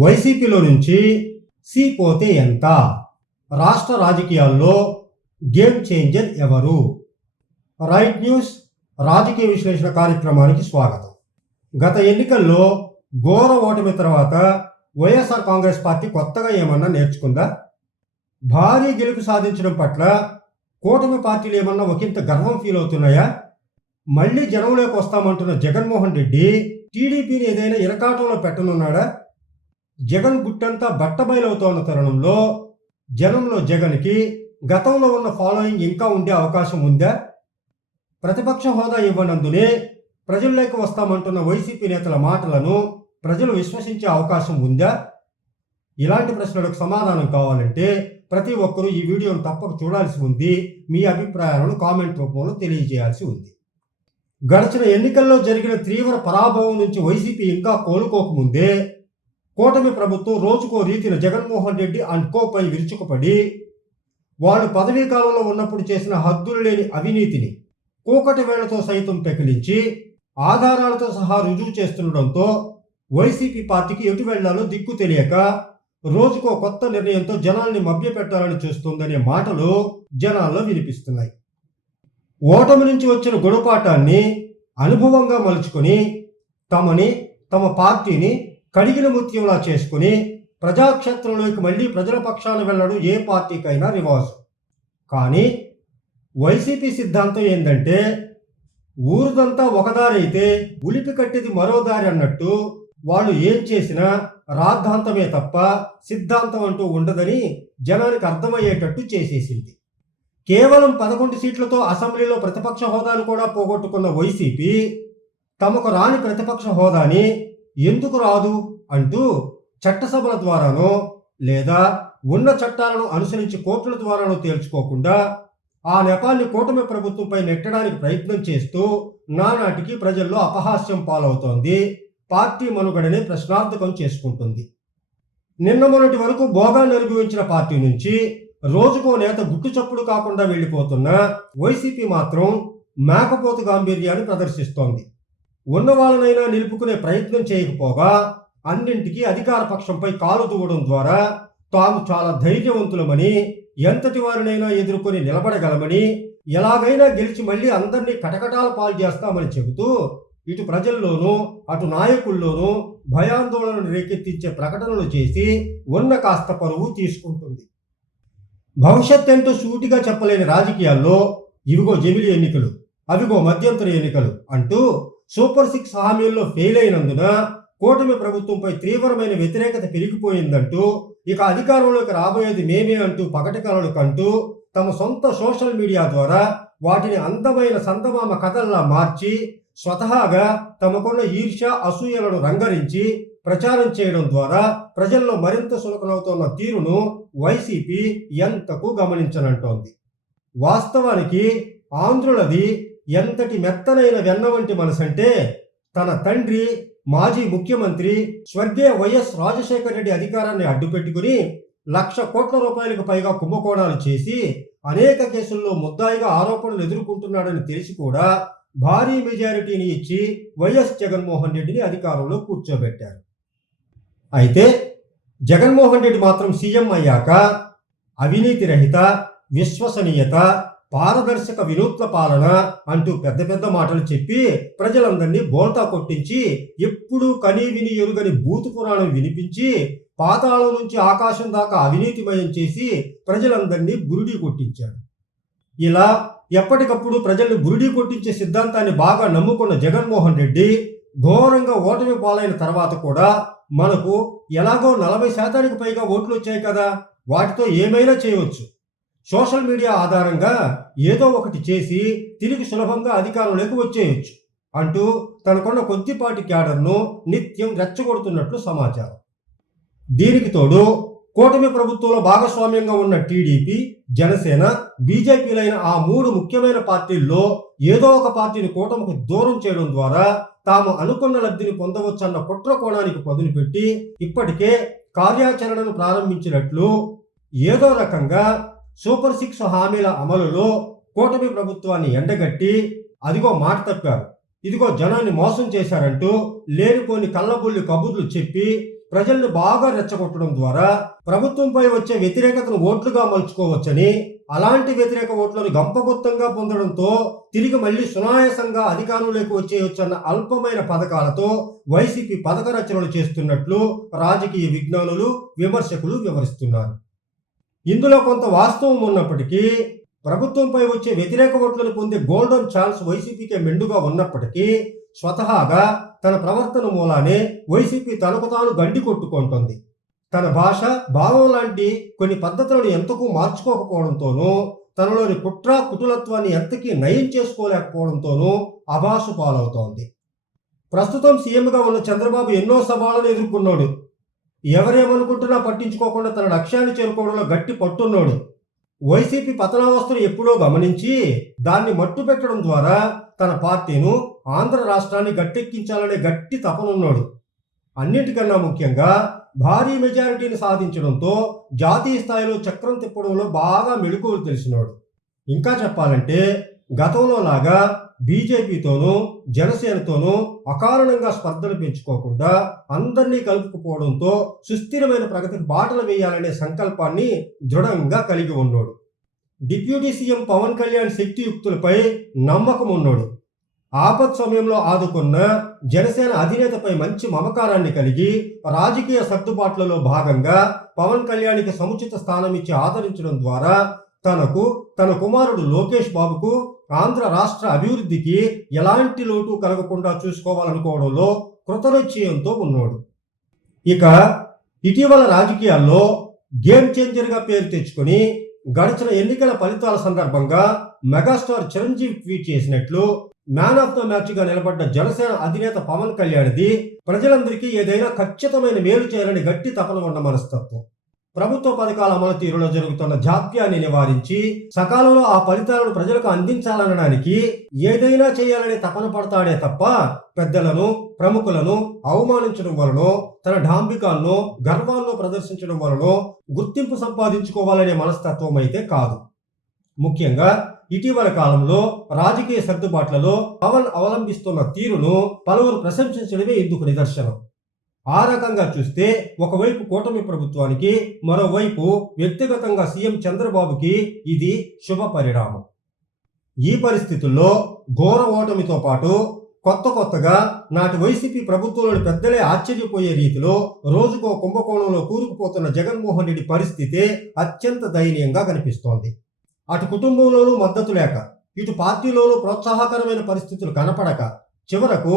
వైసీపీలో నుంచి సి పోతే ఎంత? రాష్ట్ర రాజకీయాల్లో గేమ్ చేంజర్ ఎవరు? రైట్ న్యూస్ రాజకీయ విశ్లేషణ కార్యక్రమానికి స్వాగతం. గత ఎన్నికల్లో ఘోర ఓటమి తర్వాత వైఎస్ఆర్ కాంగ్రెస్ పార్టీ కొత్తగా ఏమన్నా నేర్చుకుందా? భారీ గెలుపు సాధించడం పట్ల కూటమి పార్టీలు ఏమన్నా ఒకంత గర్వం ఫీల్ అవుతున్నాయా? మళ్ళీ జనంలోకి వస్తామంటున్న జగన్మోహన్ రెడ్డి టీడీపీని ఏదైనా ఇరకాటంలో పెట్టనున్నాడా? జగన్ గుట్టంతా బట్టబయలవుతోన్న తరుణంలో జనంలో జగన్కి గతంలో ఉన్న ఫాలోయింగ్ ఇంకా ఉండే అవకాశం ఉందా? ప్రతిపక్ష హోదా ఇవ్వనందునే ప్రజల్లోకి వస్తామంటున్న వైసీపీ నేతల మాటలను ప్రజలు విశ్వసించే అవకాశం ఉందా? ఇలాంటి ప్రశ్నలకు సమాధానం కావాలంటే ప్రతి ఒక్కరూ ఈ వీడియోను తప్పక చూడాల్సి ఉంది. మీ అభిప్రాయాలను కామెంట్ రూపంలో తెలియజేయాల్సి ఉంది. గడిచిన ఎన్నికల్లో జరిగిన తీవ్ర పరాభవం నుంచి వైసీపీ ఇంకా కోలుకోకముందే కూటమి ప్రభుత్వం రోజుకో రీతిన జగన్మోహన్ రెడ్డి అండ్ కోపై విరుచుకుపడి వాళ్ళు పదవీ కాలంలో ఉన్నప్పుడు చేసిన హద్దులు లేని అవినీతిని కూకటి వేళ్ళతో సైతం పెకిలించి ఆధారాలతో సహా రుజువు చేస్తుండడంతో వైసీపీ పార్టీకి ఎటు వెళ్ళాలో దిక్కు తెలియక రోజుకో కొత్త నిర్ణయంతో జనాల్ని మభ్యపెట్టాలని చూస్తుందనే మాటలు జనాల్లో వినిపిస్తున్నాయి. ఓటమి నుంచి వచ్చిన గుణపాఠాన్ని అనుభవంగా మలుచుకొని తమని తమ పార్టీని కడిగిన ముత్యంలా చేసుకుని ప్రజాక్షేత్రంలోకి మళ్ళీ ప్రజల పక్షాన వెళ్ళడం ఏ పార్టీకైనా రివాజు. కానీ వైసీపీ సిద్ధాంతం ఏంటంటే ఊరుదంతా ఒకదారైతే ఉలిపి కట్టేది మరో దారి అన్నట్టు వాళ్ళు ఏం చేసినా రాద్ధాంతమే తప్ప సిద్ధాంతం అంటూ ఉండదని జనానికి అర్థమయ్యేటట్టు చేసేసింది. కేవలం పదకొండు సీట్లతో అసెంబ్లీలో ప్రతిపక్ష హోదాను కూడా పోగొట్టుకున్న వైసీపీ తమకు రాని ప్రతిపక్ష హోదాని ఎందుకు రాదు అంటూ చట్టసభల ద్వారానో లేదా ఉన్న చట్టాలను అనుసరించి కోర్టుల ద్వారానో తేల్చుకోకుండా ఆ నెపాన్ని కూటమి ప్రభుత్వంపై నెట్టడానికి ప్రయత్నం చేస్తూ నానాటికి ప్రజల్లో అపహాస్యం పాలవుతోంది. పార్టీ మనుగడని ప్రశ్నార్థకం చేసుకుంటుంది. నిన్న మొన్నటి వరకు భోగాన్ని అనుభవించిన పార్టీ నుంచి రోజుకో నేత గుట్టు చప్పుడు కాకుండా వెళ్ళిపోతున్న వైసీపీ మాత్రం మేకపోతు గాంభీర్యాన్ని ప్రదర్శిస్తోంది. ఉన్న వాళ్ళనైనా నిలుపుకునే ప్రయత్నం చేయకపోగా అన్నింటికీ అధికార పక్షంపై కాలు దూవడం ద్వారా తాము చాలా ధైర్యవంతులమని ఎంతటి వారినైనా ఎదుర్కొని నిలబడగలమని ఎలాగైనా గెలిచి మళ్ళీ అందరినీ కటకటాల పాలు చేస్తామని చెబుతూ ఇటు ప్రజల్లోనూ అటు నాయకుల్లోనూ భయాందోళనను రేకెత్తించే ప్రకటనలు చేసి ఉన్న కాస్త పరువు తీసుకుంటుంది. భవిష్యత్ ఎంతో సూటిగా చెప్పలేని రాజకీయాల్లో ఇవిగో జమిలి ఎన్నికలు అవిగో మధ్యంతర ఎన్నికలు అంటూ సూపర్ సిక్స్ హామీల్లో ఫెయిల్ అయినందున కూటమి ప్రభుత్వంపై తీవ్రమైన వ్యతిరేకత పెరిగిపోయిందంటూ ఇక అధికారంలోకి రాబోయేది మేమే అంటూ పగటి కంటూ తమ సొంత సోషల్ మీడియా ద్వారా వాటిని అందమైన సందమామ కథల్లా మార్చి స్వతహాగా తమకున్న ఈర్ష్య అసూయలను రంగరించి ప్రచారం చేయడం ద్వారా ప్రజల్లో మరింత సులకనవుతున్న తీరును వైసీపీ ఎంతకు గమనించనంటోంది. వాస్తవానికి ఆంధ్రులది ఎంతటి మెత్తనైన వెన్న వంటి మనసంటే తన తండ్రి మాజీ ముఖ్యమంత్రి స్వర్గీయ వైఎస్ రాజశేఖర రెడ్డి అధికారాన్ని అడ్డుపెట్టుకుని లక్ష కోట్ల రూపాయలకు పైగా కుంభకోణాలు చేసి అనేక కేసుల్లో ముద్దాయిగా ఆరోపణలు ఎదుర్కొంటున్నాడని తెలిసి కూడా భారీ మెజారిటీని ఇచ్చి వైఎస్ జగన్మోహన్ రెడ్డిని అధికారంలో కూర్చోబెట్టారు. అయితే జగన్మోహన్ రెడ్డి మాత్రం సీఎం అయ్యాక అవినీతి రహిత విశ్వసనీయత పారదర్శక వినూత్న పాలన అంటూ పెద్ద పెద్ద మాటలు చెప్పి ప్రజలందరినీ బోల్తా కొట్టించి ఎప్పుడూ కనీ విని ఎరుగని బూతు పురాణం వినిపించి పాతాళం నుంచి ఆకాశం దాకా అవినీతిమయం చేసి ప్రజలందరినీ బురుడి కొట్టించాడు. ఇలా ఎప్పటికప్పుడు ప్రజల్ని బురుడి కొట్టించే సిద్ధాంతాన్ని బాగా నమ్ముకున్న జగన్మోహన్ రెడ్డి ఘోరంగా ఓటమి పాలైన తర్వాత కూడా మనకు ఎలాగో నలభై శాతానికి పైగా ఓట్లు వచ్చాయి కదా వాటితో ఏమైనా చేయవచ్చు. సోషల్ మీడియా ఆధారంగా ఏదో ఒకటి చేసి తిరిగి సులభంగా అధికారంలోకి వచ్చేయచ్చు అంటూ తనకున్న కొద్దిపాటి క్యాడర్ను నిత్యం రెచ్చగొడుతున్నట్లు సమాచారం. దీనికి తోడు కూటమి ప్రభుత్వంలో భాగస్వామ్యంగా ఉన్న టీడీపీ జనసేన బీజేపీలైన ఆ మూడు ముఖ్యమైన పార్టీల్లో ఏదో ఒక పార్టీని కూటమికి దూరం చేయడం ద్వారా తాము అనుకున్న లబ్ధిని పొందవచ్చన్న కుట్ర కోణానికి పదును పెట్టి ఇప్పటికే కార్యాచరణను ప్రారంభించినట్లు ఏదో రకంగా సూపర్ సిక్స్ హామీల అమలులో కూటమి ప్రభుత్వాన్ని ఎండగట్టి అదిగో మాట తప్పారు. ఇదిగో జనాన్ని మోసం చేశారంటూ లేనిపోని కళ్ళబుల్లి కబుర్లు చెప్పి ప్రజల్ని బాగా రెచ్చగొట్టడం ద్వారా ప్రభుత్వంపై వచ్చే వ్యతిరేకతను ఓట్లుగా మలుచుకోవచ్చని అలాంటి వ్యతిరేక ఓట్లను గంపగుత్తంగా పొందడంతో తిరిగి మళ్ళీ సునాయాసంగా అధికారంలోకి వచ్చేయొచ్చన్న అల్పమైన పథకాలతో వైసీపీ పథక రచనలు చేస్తున్నట్లు రాజకీయ విజ్ఞానులు విమర్శకులు వివరిస్తున్నారు. ఇందులో కొంత వాస్తవం ఉన్నప్పటికీ ప్రభుత్వంపై వచ్చే వ్యతిరేక ఓట్లను పొందే గోల్డెన్ ఛాన్స్ వైసీపీకే మెండుగా ఉన్నప్పటికీ స్వతహాగా తన ప్రవర్తన మూలానే వైసీపీ తనకు తాను గండి కొట్టుకుంటుంది. తన భాష భావం లాంటి కొన్ని పద్ధతులను ఎంతకు మార్చుకోకపోవడంతోనూ తనలోని కుట్ర కుటులత్వాన్ని ఎంతకీ నయం చేసుకోలేకపోవడంతోనూ అభాసు పాలవుతోంది. ప్రస్తుతం సీఎంగా ఉన్న చంద్రబాబు ఎన్నో సవాళ్ళను ఎదుర్కొన్నాడు. ఎవరేమనుకుంటున్నా పట్టించుకోకుండా తన లక్ష్యాన్ని చేరుకోవడంలో గట్టి పట్టున్నాడు. వైసీపీ పతనావస్థను ఎప్పుడో గమనించి దాన్ని మట్టు పెట్టడం ద్వారా తన పార్టీను ఆంధ్ర రాష్ట్రాన్ని గట్టెక్కించాలనే గట్టి తపనున్నాడు. అన్నిటికన్నా ముఖ్యంగా భారీ మెజారిటీని సాధించడంతో జాతీయ స్థాయిలో చక్రం తిప్పడంలో బాగా మెళుకువలు తెలిసినాడు. ఇంకా చెప్పాలంటే గతంలో లాగా బీజేపీతోనూ జనసేనతోనూ అకారణంగా స్పర్ధలు పెంచుకోకుండా అందరినీ కలుపుకుపోవడంతో సుస్థిరమైన ప్రగతికి బాటలు వేయాలనే సంకల్పాన్ని దృఢంగా కలిగి ఉన్నాడు. డిప్యూటీ సీఎం పవన్ కళ్యాణ్ శక్తియుక్తులపై నమ్మకం ఉన్నాడు. ఆపత్ సమయంలో ఆదుకున్న జనసేన అధినేతపై మంచి మమకారాన్ని కలిగి రాజకీయ సర్దుబాట్లలో భాగంగా పవన్ కళ్యాణ్కి సముచిత స్థానం ఇచ్చి ఆదరించడం ద్వారా తనకు తన కుమారుడు లోకేష్ బాబుకు ఆంధ్ర రాష్ట్ర అభివృద్ధికి ఎలాంటి లోటు కలగకుండా చూసుకోవాలనుకోవడంలో కృతనిశ్చయంతో ఉన్నాడు. ఇక ఇటీవల రాజకీయాల్లో గేమ్ చేంజర్గా పేరు తెచ్చుకొని గడిచిన ఎన్నికల ఫలితాల సందర్భంగా మెగాస్టార్ చిరంజీవి ట్వీట్ చేసినట్లు మ్యాన్ ఆఫ్ ద మ్యాచ్గా నిలబడ్డ జనసేన అధినేత పవన్ కళ్యాణ్ది ప్రజలందరికీ ఏదైనా ఖచ్చితమైన మేలు చేయాలని గట్టి తపన ఉన్న మనస్తత్వం. ప్రభుత్వ పథకాల అమలు తీరులో జరుగుతున్న జాప్యాన్ని నివారించి సకాలంలో ఆ ఫలితాలను ప్రజలకు అందించాలనడానికి ఏదైనా చేయాలని తపన పడతాడే తప్ప పెద్దలను ప్రముఖులను అవమానించడం వలన తన డాంబికాలను గర్వాలను ప్రదర్శించడం వలన గుర్తింపు సంపాదించుకోవాలనే మనస్తత్వం అయితే కాదు. ముఖ్యంగా ఇటీవల కాలంలో రాజకీయ సర్దుబాట్లలో పవన్ అవలంబిస్తున్న తీరును పలువురు ప్రశంసించడమే ఇందుకు నిదర్శనం. ఆ రకంగా చూస్తే ఒకవైపు కూటమి ప్రభుత్వానికి మరోవైపు వ్యక్తిగతంగా సీఎం చంద్రబాబుకి ఇది శుభ పరిణామం. ఈ పరిస్థితుల్లో ఘోర ఓటమితో పాటు కొత్త కొత్తగా నాటి వైసీపీ ప్రభుత్వంలోని పెద్దలే ఆశ్చర్యపోయే రీతిలో రోజుకో కుంభకోణంలో కూరుకుపోతున్న జగన్మోహన్ రెడ్డి పరిస్థితే అత్యంత దయనీయంగా కనిపిస్తోంది. అటు కుటుంబంలోనూ మద్దతు లేక ఇటు పార్టీలోనూ ప్రోత్సాహకరమైన పరిస్థితులు కనపడక చివరకు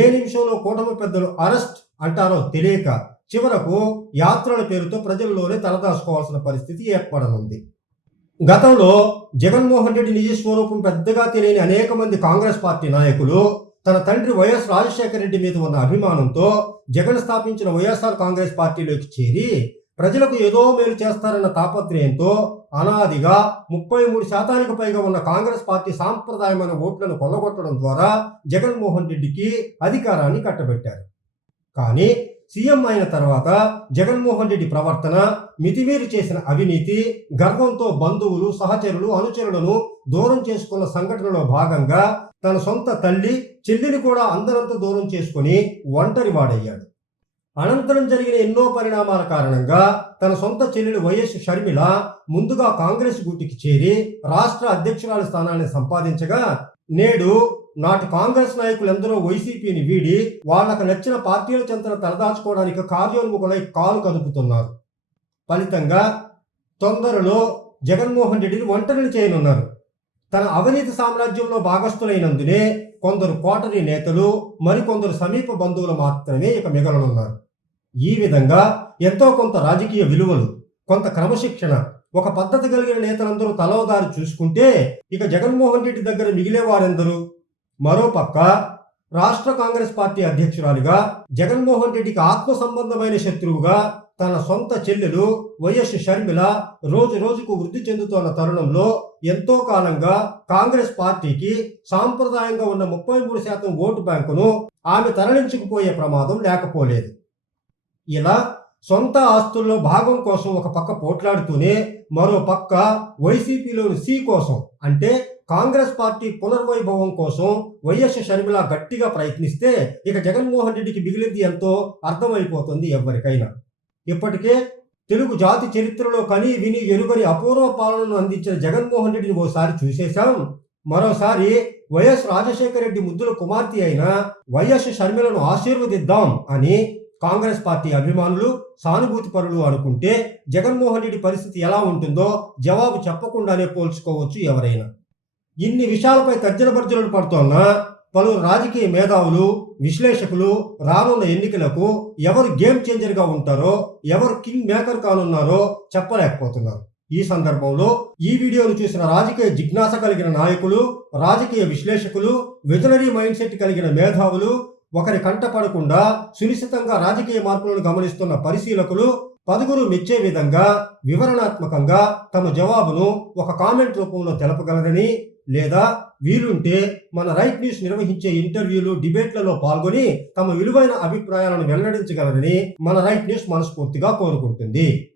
ఏ నిమిషంలో కూటమి పెద్దలు అరెస్ట్ అంటారో తెలియక చివరకు యాత్రల పేరుతో ప్రజల్లోనే తలదాచుకోవాల్సిన పరిస్థితి ఏర్పడనుంది. గతంలో జగన్మోహన్ రెడ్డి నిజ స్వరూపం పెద్దగా తెలియని అనేక మంది కాంగ్రెస్ పార్టీ నాయకులు తన తండ్రి వైఎస్ రాజశేఖర రెడ్డి మీద ఉన్న అభిమానంతో జగన్ స్థాపించిన వైఎస్ఆర్ కాంగ్రెస్ పార్టీలోకి చేరి ప్రజలకు ఏదో మేలు చేస్తారన్న తాపత్రయంతో అనాదిగా ముప్పై మూడు శాతానికి పైగా ఉన్న కాంగ్రెస్ పార్టీ సాంప్రదాయమైన ఓట్లను కొల్లగొట్టడం ద్వారా జగన్మోహన్ రెడ్డికి అధికారాన్ని కట్టబెట్టారు. కానీ సీఎం అయిన తర్వాత జగన్మోహన్ రెడ్డి ప్రవర్తన మితిమీరి చేసిన అవినీతి గర్వంతో బంధువులు సహచరులు అనుచరులను దూరం చేసుకున్న సంఘటనలో భాగంగా తన సొంత తల్లి చెల్లిని కూడా అందరంత దూరం చేసుకుని ఒంటరి వాడయ్యాడు. అనంతరం జరిగిన ఎన్నో పరిణామాల కారణంగా తన సొంత చెల్లెలు వైఎస్ షర్మిల ముందుగా కాంగ్రెస్ గూటికి చేరి రాష్ట్ర అధ్యక్షురాలి స్థానాన్ని సంపాదించగా నేడు నాటి కాంగ్రెస్ నాయకులు ఎందరో వైసీపీని వీడి వాళ్ళకు నచ్చిన పార్టీల చెంతన తలదాచుకోవడానికి కార్యోన్ముఖులై కాలు కదుపుతున్నారు. ఫలితంగా తొందరలో జగన్మోహన్ రెడ్డిని ఒంటరిని చేయనున్నారు. తన అవినీతి సామ్రాజ్యంలో భాగస్థులైనందునే కొందరు కోటరీ నేతలు మరికొందరు సమీప బంధువులు మాత్రమే ఇక మిగలనున్నారు. ఈ విధంగా ఎంతో కొంత రాజకీయ విలువలు కొంత క్రమశిక్షణ ఒక పద్ధతి కలిగిన నేతలందరూ తలవదారి చూసుకుంటే ఇక జగన్మోహన్ రెడ్డి దగ్గర మిగిలే వారెందరూ మరోపక్క రాష్ట్ర కాంగ్రెస్ పార్టీ అధ్యక్షురాలిగా జగన్మోహన్ రెడ్డికి ఆత్మ సంబంధమైన శత్రువుగా తన సొంత చెల్లెలు వైఎస్ షర్మిల రోజు రోజుకు వృద్ధి చెందుతున్న తరుణంలో ఎంతో కాలంగా కాంగ్రెస్ పార్టీకి సాంప్రదాయంగా ఉన్న ముప్పై మూడు శాతం ఓటు బ్యాంకును ఆమె తరలించుకుపోయే ప్రమాదం లేకపోలేదు. ఇలా సొంత ఆస్తుల్లో భాగం కోసం ఒక పక్క పోట్లాడుతూనే మరో పక్క వైసీపీలోని సి కోసం అంటే కాంగ్రెస్ పార్టీ పునర్వైభవం కోసం వైఎస్ షర్మిల గట్టిగా ప్రయత్నిస్తే ఇక జగన్మోహన్ రెడ్డికి మిగిలింది ఎంతో అర్థమైపోతుంది ఎవరికైనా. ఇప్పటికే తెలుగు జాతి చరిత్రలో కని విని ఎరుగని అపూర్వ పాలనను అందించిన జగన్మోహన్ రెడ్డిని ఓసారి చూసేశాం. మరోసారి వైఎస్ రాజశేఖర రెడ్డి ముద్దుల కుమార్తె అయిన వైఎస్ షర్మిలను ఆశీర్వదిద్దాం అని కాంగ్రెస్ పార్టీ అభిమానులు సానుభూతి పరులు అనుకుంటే జగన్మోహన్ రెడ్డి పరిస్థితి ఎలా ఉంటుందో జవాబు చెప్పకుండానే పోల్చుకోవచ్చు ఎవరైనా. ఇన్ని విషయాలపై తర్జన భర్జనలు పడుతోన్న పలు రాజకీయ మేధావులు విశ్లేషకులు రానున్న ఎన్నికలకు ఎవరు గేమ్ చేంజర్గా ఉంటారో ఎవరు కింగ్ మేకర్ కానున్నారో చెప్పలేకపోతున్నారు. ఈ సందర్భంలో ఈ వీడియోను చూసిన రాజకీయ జిజ్ఞాస కలిగిన నాయకులు రాజకీయ విశ్లేషకులు విజనరీ మైండ్ సెట్ కలిగిన మేధావులు ఒకరి కంట పడకుండా సునిశ్చితంగా రాజకీయ మార్పులను గమనిస్తున్న పరిశీలకులు పదుగురు మెచ్చే విధంగా వివరణాత్మకంగా తమ జవాబును ఒక కామెంట్ రూపంలో తెలపగలరని లేదా వీలుంటే మన రైట్ న్యూస్ నిర్వహించే ఇంటర్వ్యూలు డిబేట్లలో పాల్గొని తమ విలువైన అభిప్రాయాలను వెల్లడించగలరని మన రైట్ న్యూస్ మనస్ఫూర్తిగా కోరుకుంటుంది.